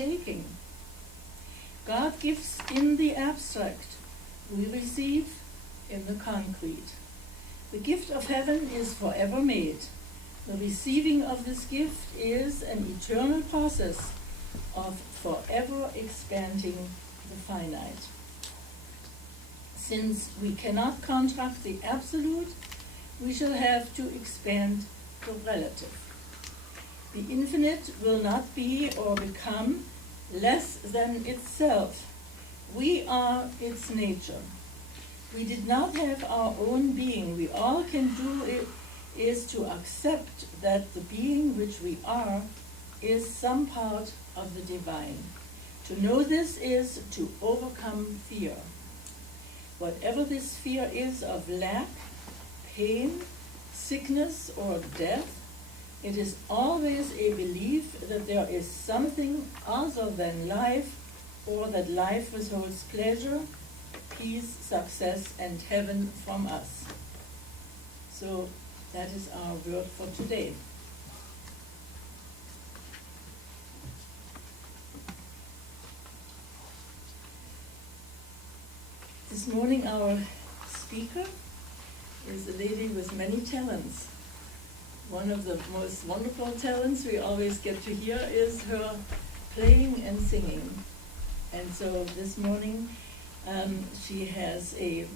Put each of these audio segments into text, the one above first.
taking. God gives in the abstract. We receive in the concrete. The gift of heaven is forever made. The receiving of this gift is an eternal process of forever expanding the finite. Since we cannot contract the absolute, we shall have to expand the relative. The infinite will not be or become less than itself. We are its nature. We did not have our own being. We all can do is to accept that the being which we are is some part of the divine. To know this is to overcome fear. Whatever this fear is of lack, pain, sickness, or death, it is always a belief that there is something other than life, or that life withholds pleasure, peace, success, and heaven from us. So that is our word for today. This morning our speaker is a lady with many talents. One of the most wonderful talents we always get to hear is her playing and singing. And so this morning she has a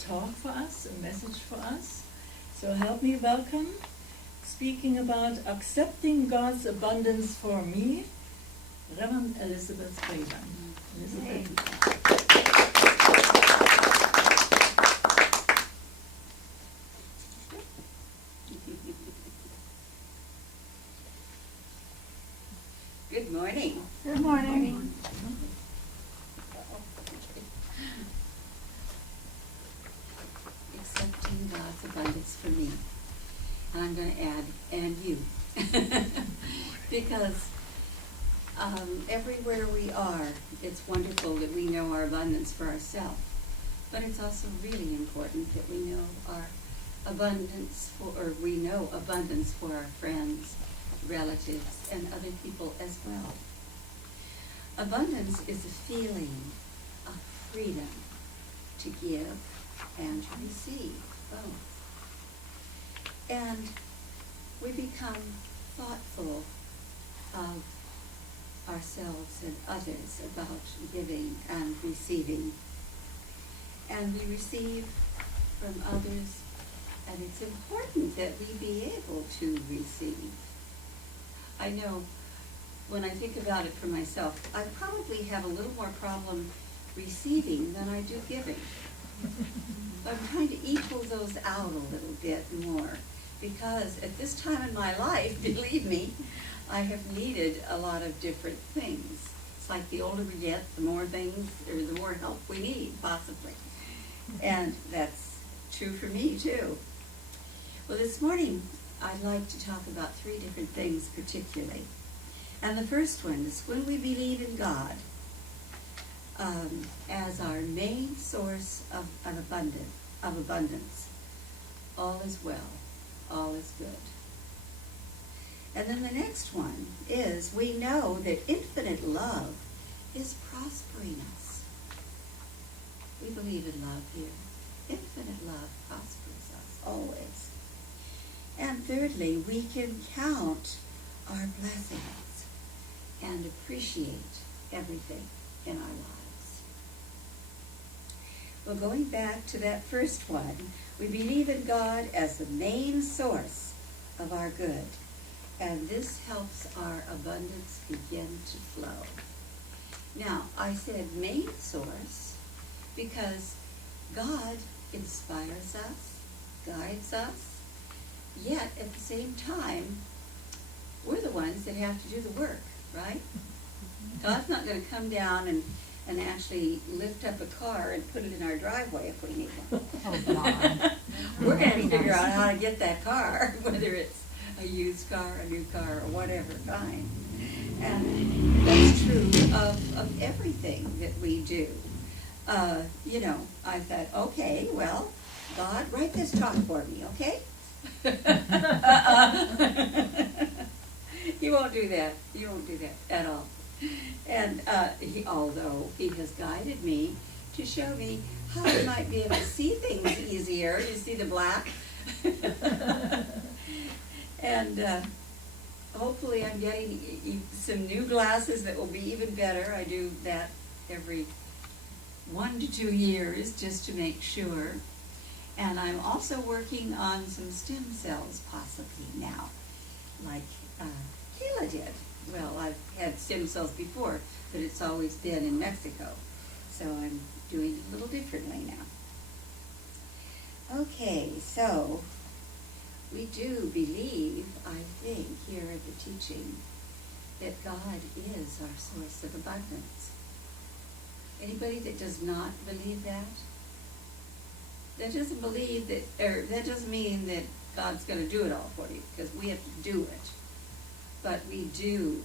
talk for us, a message for us. So help me welcome, speaking about accepting God's abundance for me, Reverend Elizabeth Brabant. Elizabeth. Good morning. Good morning. Accepting God's abundance for me. And I'm going to add, and you. Because everywhere we are, it's wonderful that we know our abundance for ourselves. But it's also really important that we know our abundance or we know abundance for our friends, relatives, and other people as well. Abundance is a feeling of freedom to give and to receive both. And we become thoughtful of ourselves and others about giving and receiving. And we receive from others, and it's important that we be able to receive. I know when I think about it for myself, I probably have a little more problem receiving than I do giving. I'm trying to equal those out a little bit more, because at this time in my life, believe me, I have needed a lot of different things. It's like the older we get, the more things, or the more help we need, possibly. And that's true for me, too. Well, this morning, I'd like to talk about 3 different things particularly. And the first one is when we believe in God as our main source of abundance, all is well, all is good. And then the next one is we know that infinite love is prospering us. We believe in love here. Infinite love prospers us always. And thirdly, we can count our blessings and appreciate everything in our lives. Well, going back to that first one, we believe in God as the main source of our good, and this helps our abundance begin to flow. Now, I said main source because God inspires us, guides us, yet at the same time, we're the ones that have to do the work, right? God's not going to come down and actually lift up a car and put it in our driveway if we need one. Oh, God. We're going to have to figure out how to get that car, whether it's a used car, a new car, or whatever kind. And that's true of everything that we do. I thought, okay, well, God, write this talk for me, okay? You won't do that. You won't do that at all. And although he has guided me to show me how I might be able to see things easier, you see the black? And hopefully I'm getting some new glasses that will be even better. I do that every 1 to 2 years just to make sure. And I'm also working on some stem cells possibly now, like Kayla did. Well, I've had stem cells before, but it's always been in Mexico. So I'm doing it a little differently now. Okay, so we do believe, I think, here at the teaching, that God is our source of abundance. Anybody that does not believe that? That doesn't believe that, or that doesn't mean that God's going to do it all for you, because we have to do it. But we do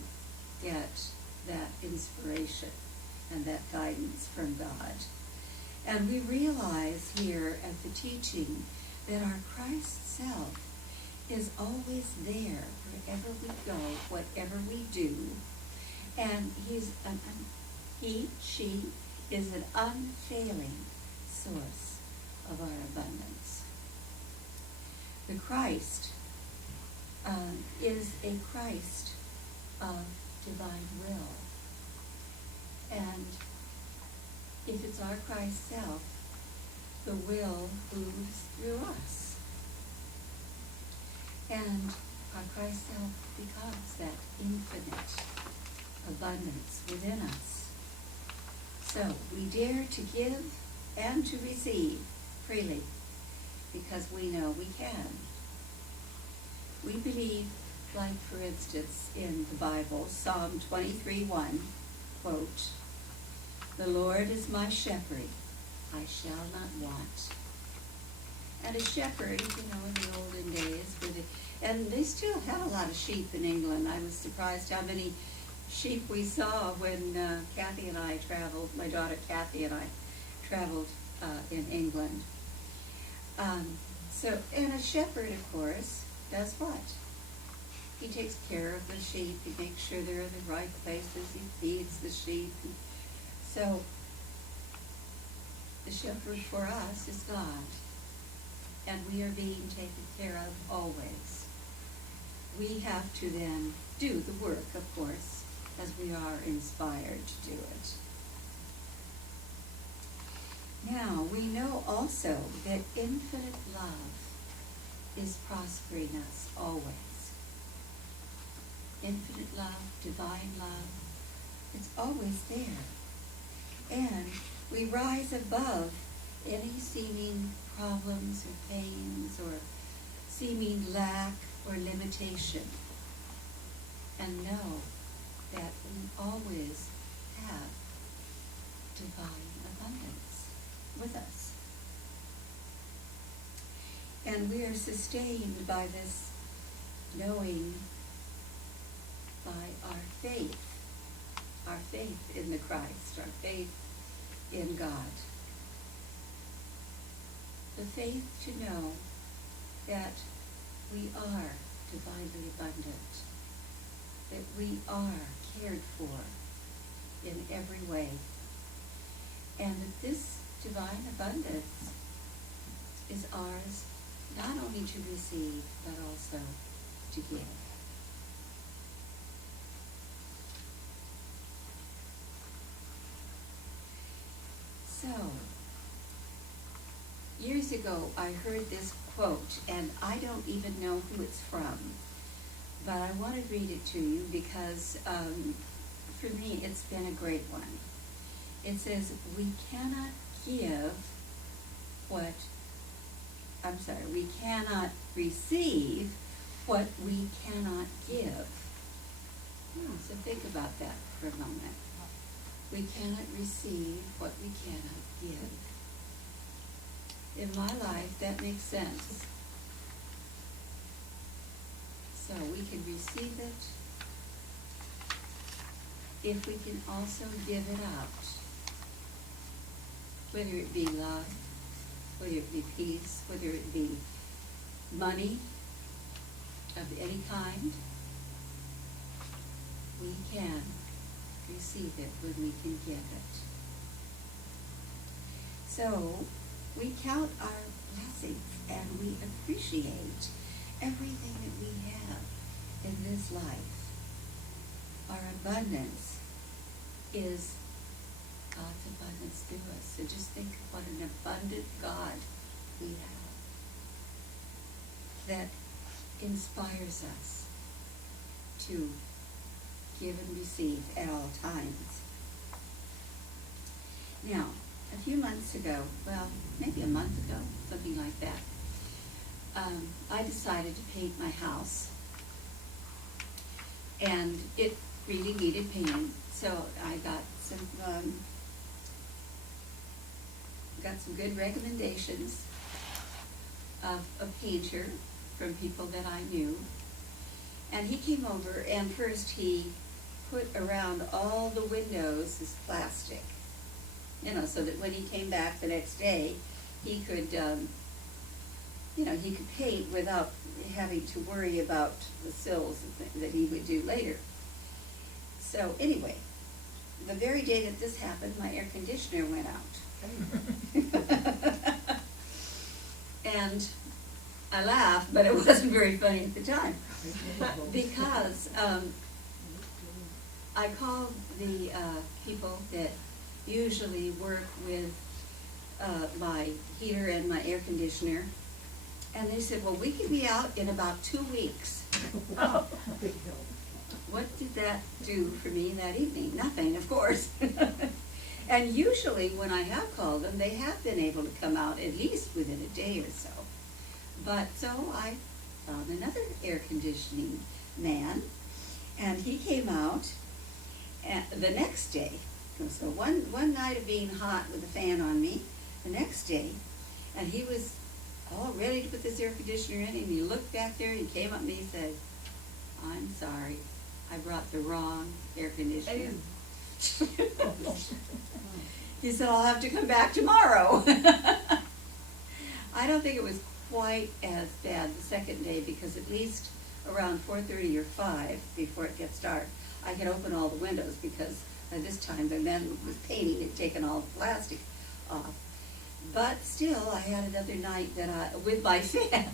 get that inspiration and that guidance from God. And we realize here at the teaching that our Christ self is always there wherever we go, whatever we do. And he, she is an unfailing source of our abundance. The Christ is a Christ of divine will. And if it's our Christ self, the will moves through us. And our Christ self becomes that infinite abundance within us. So we dare to give and to receive freely because we know we can. We believe, like for instance in the Bible, Psalm 23:1, quote, "The Lord is my shepherd, I shall not want." And a shepherd, in the olden days, and they still had a lot of sheep in England. I was surprised how many sheep we saw when Kathy and I traveled, my daughter Kathy and I traveled in England. And a shepherd, of course, does what? He takes care of the sheep. He makes sure they're in the right places. He feeds the sheep. So the shepherd for us is God. And we are being taken care of always. We have to then do the work, of course, as we are inspired to do it. Now, we know also that infinite love is prospering us always. Infinite love, divine love, it's always there. And we rise above any seeming problems or pains or seeming lack or limitation, and know that we always have divine abundance with us. And we are sustained by this knowing by our faith in the Christ, our faith in God. The faith to know that we are divinely abundant, that we are cared for in every way, and that this divine abundance is ours not only to receive, but also to give. So, years ago, I heard this quote, and I don't even know who it's from, but I want to read it to you because for me, it's been a great one. It says, we cannot receive what we cannot give. So think about that for a moment. We cannot receive what we cannot give. In my life, that makes sense. So we can receive it if we can also give it out. Whether it be love, whether it be peace, whether it be money of any kind, we can receive it when we can give it. So we count our blessings and we appreciate everything that we have in this life. Our abundance is God's abundance through us. So just think of what an abundant God we have that inspires us to give and receive at all times. Now, a few months ago, well, maybe a month ago, something like that, I decided to paint my house. And it really needed painting, so I got some good recommendations of a painter from people that I knew. And he came over, and first he put around all the windows this plastic, so that when he came back the next day, he could, he could paint without having to worry about the sills that he would do later. So anyway, the very day that this happened, my air conditioner went out. And I laughed, but it wasn't very funny at the time. Because I called the people that usually work with my heater and my air conditioner, and they said, well, we could be out in about 2 weeks. What did that do for me that evening? Nothing, of course. And usually when I have called them, they have been able to come out at least within a day or so. But so I found another air conditioning man, and he came out the next day. So one night of being hot with a fan on me, the next day, and he was all ready to put this air conditioner in, and he looked back there, and he came up to me and said, I'm sorry, I brought the wrong air conditioner. He said, I'll have to come back tomorrow. I don't think it was quite as bad the second day, because at least around 4:30 or 5, before it gets dark, I can open all the windows, because by this time the man was painting and taking all the plastic off. But still, I had another night with my fan.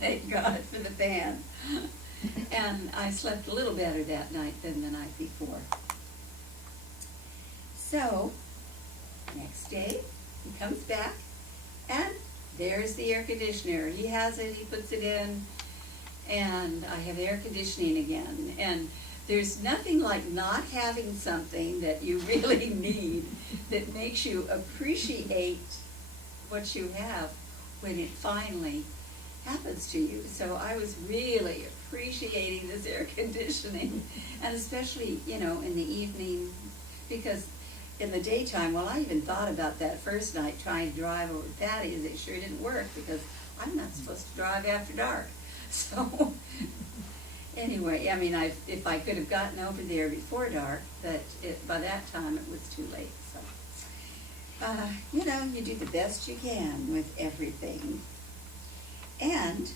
Thank God for the fan. And I slept a little better that night than the night before. So, next day, he comes back, and there's the air conditioner. He has it, he puts it in, and I have air conditioning again. And there's nothing like not having something that you really need that makes you appreciate what you have when it finally happens to you. So I was really appreciating this air conditioning, and especially, in the evening, because in the daytime, well, I even thought about that first night trying to drive over to Patty's. It sure didn't work, because I'm not supposed to drive after dark. So anyway, if I could have gotten over there before dark, but by that time it was too late. So, you do the best you can with everything. And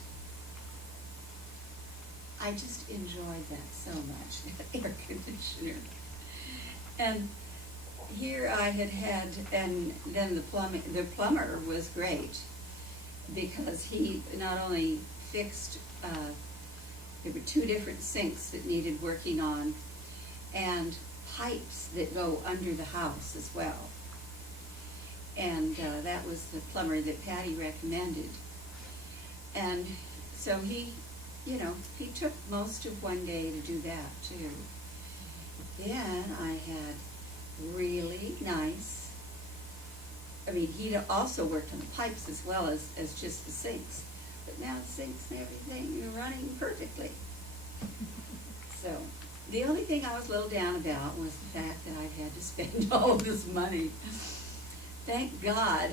I just enjoyed that so much, that air conditioner. And here I had, and then the plumber was great, because he not only fixed, there were 2 different sinks that needed working on, and pipes that go under the house as well. And that was the plumber that Patty recommended. And so he took most of one day to do that too. Then I had really nice, he'd also worked on the pipes as well as just the sinks. But now the sinks and everything are running perfectly. So the only thing I was a little down about was the fact that I'd had to spend all of this money. Thank God,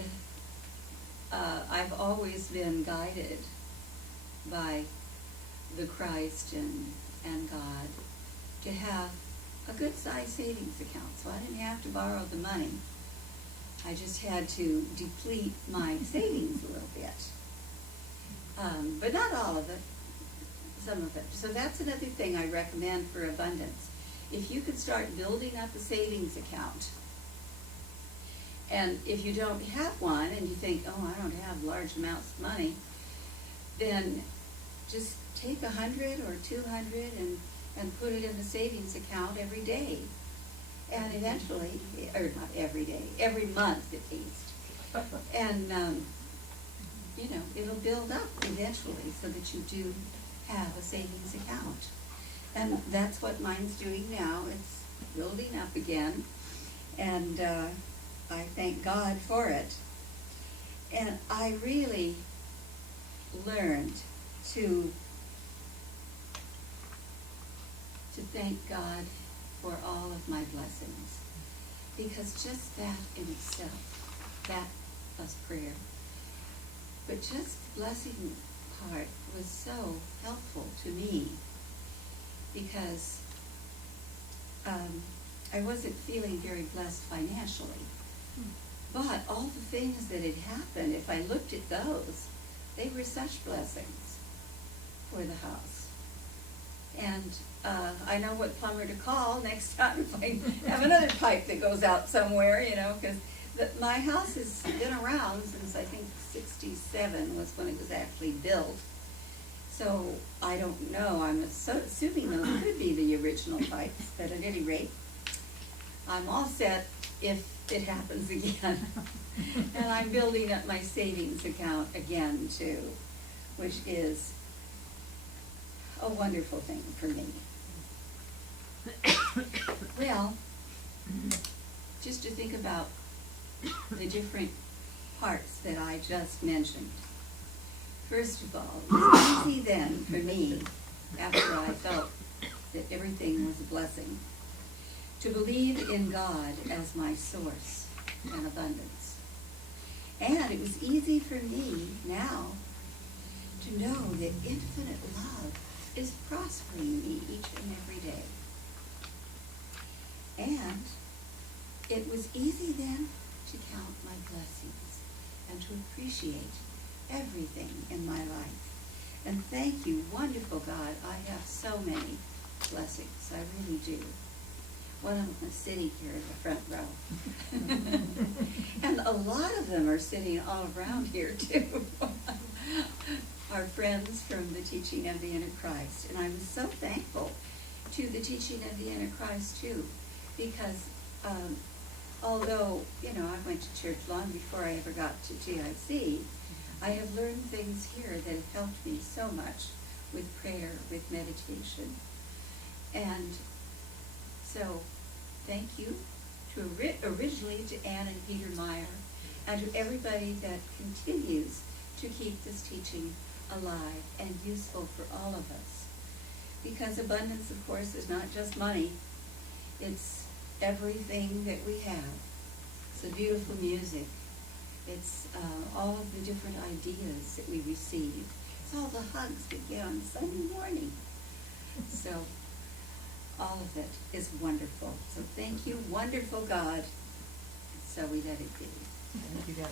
I've always been guided by the Christ and God to have a good sized savings account, so I didn't have to borrow the money. I just had to deplete my savings a little bit. But not all of it, some of it. So that's another thing I recommend for abundance, if you could start building up a savings account, and if you don't have one and you think, oh, I don't have large amounts of money, then just take 100 or 200 and put it in the savings account every day. And eventually, or not every day, every month at least. And, you know, it'll build up eventually so that you do have a savings account. And that's what mine's doing now. It's building up again. And I thank God for it. And I really learned to thank God for all of my blessings. Because just that in itself, that plus prayer, but just the blessing part was so helpful to me, because I wasn't feeling very blessed financially. But all the things that had happened, if I looked at those, they were such blessings for the house. And I know what plumber to call next time if I have another pipe that goes out somewhere, you know, because my house has been around since I think 67 was when it was actually built. So I don't know, I'm assuming those could be the original pipes, but at any rate, I'm all set if it happens again. And I'm building up my savings account again too, which is a wonderful thing for me. Well, just to think about the different parts that I just mentioned. First of all, it was easy then for me, after I felt that everything was a blessing, to believe in God as my source and abundance. And it was easy for me now to know that infinite love is prospering me each and every day. And it was easy then to count my blessings and to appreciate everything in my life. And thank you, wonderful God, I have so many blessings, I really do. One of them is sitting here in the front row. And a lot of them are sitting all around here too. Our friends from the Teaching of the Inner Christ. And I'm so thankful to the Teaching of the Inner Christ too, because although, you know, I went to church long before I ever got to GIC, I have learned things here that have helped me so much with prayer, with meditation. And so, thank you to originally to Ann and Peter Meyer, and to everybody that continues to keep this teaching alive and useful for all of us. Because abundance, of course, is not just money. It's everything that we have. It's the beautiful music. It's all of the different ideas that we receive. It's all the hugs we get on Sunday morning. So all of it is wonderful. So thank you, wonderful God. So we let it be. Thank you, God.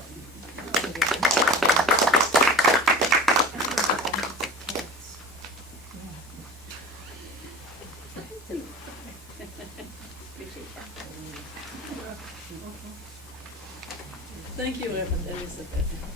Thank you, Reverend Elizabeth.